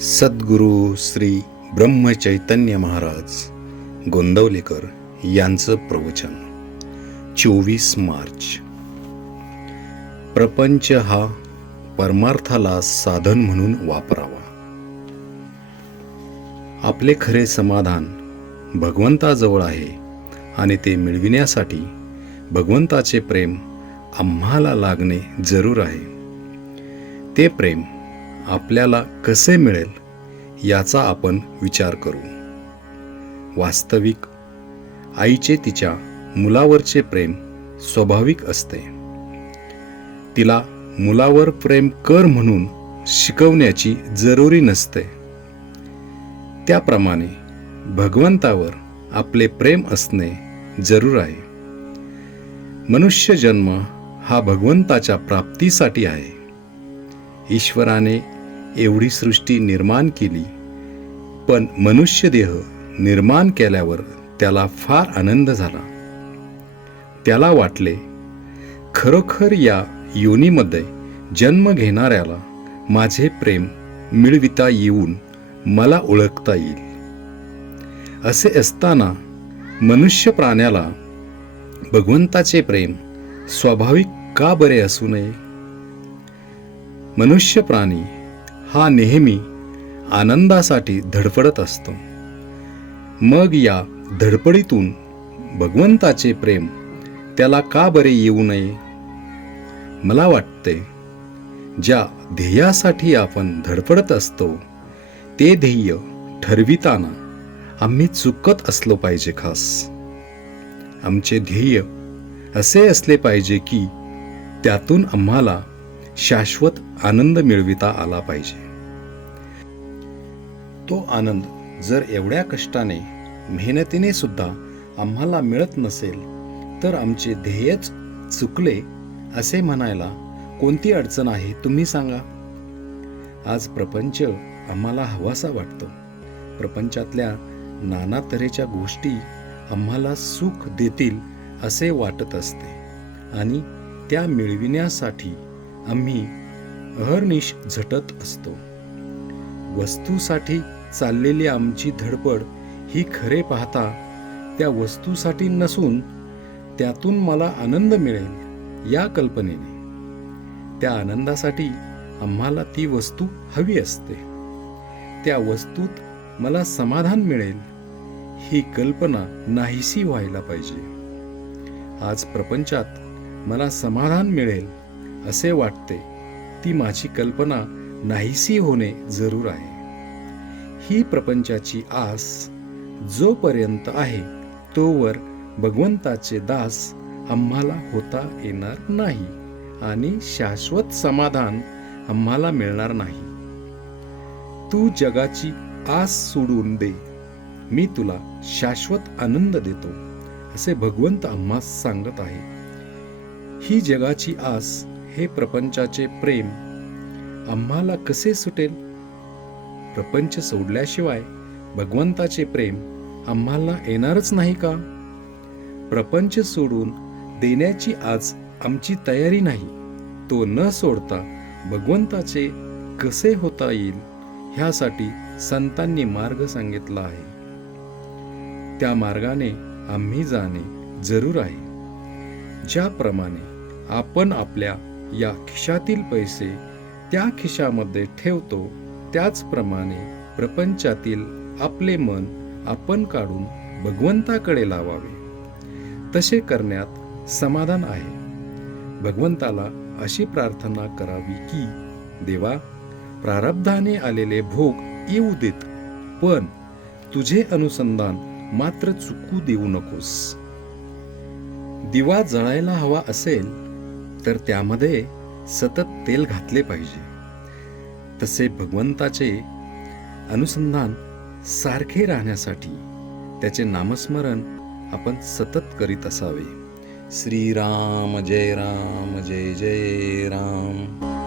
सद्गुरू श्री ब्रह्मचैतन्य महाराज गोंदवलेकर यांचं प्रवचन 24 मार्च. प्रपंच हा परमार्थाला साधन म्हणून वापरावा. आपले खरे समाधान भगवंताजवळ आहे आणि ते मिळविण्यासाठी भगवंताचे प्रेम आम्हाला लागणे जरूर आहे. ते प्रेम आपल्याला कसे मिळेल याचा आपण विचार करू. वास्तविक आईचे तिच्या मुलावरचे प्रेम स्वाभाविक असते. तिला मुलावर प्रेम कर म्हणून शिकवण्याची जरुरी नसते. त्याप्रमाणे भगवंतावर आपले प्रेम असणे जरूर आहे. मनुष्य जन्म हा भगवंताच्या प्राप्तीसाठी आहे. ईश्वराने एवढी सृष्टी निर्माण केली, पण मनुष्य देह निर्माण केल्यावर त्याला फार आनंद झाला. त्याला वाटले, खरोखर या योनीमध्ये जन्म घेणाऱ्याला माझे प्रेम मिळविता येऊन मला ओळखता येईल. असे असताना मनुष्य प्राण्याला भगवंताचे प्रेम स्वाभाविक का बरे असू नये? मनुष्य प्राणी हा नेहमी आनंदासाठी धडपडत असतो. मग या धडपडीतून भगवंताचे प्रेम त्याला का बरे येऊ नये? मला वाटते, ज्या ध्येयासाठी आपण धडपडत असतो ते ध्येय ठरविताना आम्ही चुकत असलो पाहिजे. खास आमचे ध्येय असे असले पाहिजे की त्यातून आम्हाला शाश्वत आनंद मिळविता आला पाहिजे. तो आनंद जर एवढ्या कष्टाने मेहनतीने सुद्धा आम्हाला मिळत नसेल तर आमचे ध्येयच चुकले असे म्हणायला कोणती अडचण आहे तुम्ही सांगा. आज प्रपंच आम्हाला हवासा वाटतो. प्रपंचातल्या नाना तऱ्हेच्या गोष्टी आम्हाला सुख देतील असे वाटत असते आणि त्या मिळविण्यासाठी आम्ही अहर्निश झटत असतो. वस्तूसाठी चाललेली आमची धडपड ही खरे पाहता त्या वस्तूसाठी नसून त्यातून मला आनंद मिळेल या कल्पनेने. त्या आनंदासाठी आम्हाला ती वस्तू हवी असते. त्या वस्तूत मला समाधान मिळेल ही कल्पना नाहीशी व्हायला पाहिजे. आज प्रपंचात मला समाधान मिळेल असे वाटते, ती माझी कल्पना नाहीशी होणे जरूर आहे. ही प्रपंचाची आस जोपर्यंत आहे तोवर भगवंताचे दास आम्हाला होता येणार नाही आणि शाश्वत समाधान आम्हाला मिळणार नाही. तू जगाची आस सोडून दे, मी तुला शाश्वत आनंद देतो असे भगवंत आम्हास सांगत आहे. ही जगाची आस, हे प्रपंचाचे प्रेम आम्हाला कसे सुटेल? प्रपंच सोडल्याशिवाय भगवंताचे प्रेम आम्हाला येणारच नाही का? प्रपंच सोडून देण्याची आज आमची तयारी नाही. तो न सोडता भगवंताचे कसे होता येईल ह्यासाठी संतांनी मार्ग सांगितला आहे. त्या मार्गाने आम्ही जाणे जरूर आहे. ज्याप्रमाणे आपण आपल्या या खिशातील पैसे त्या खिशामध्ये ठेवतो, त्याचप्रमाणे प्रपंचातील आपले मन आपण काढून भगवंताकडे लावावे. तसे करण्यात समाधान आहे. भगवंताला अशी प्रार्थना करावी की देवा, प्रारब्धाने आलेले भोग येऊ देत, पण तुझे अनुसंधान मात्र चुकू देऊ नकोस. दिवा जळायला हवा असेल तर त्यामध्ये सतत तेल घातले पाहिजे. तसे भगवंताचे अनुसंधान सारखे राहण्यासाठी त्याचे नामस्मरण आपण सतत करीत असावे. श्रीराम जय राम, जय जय राम.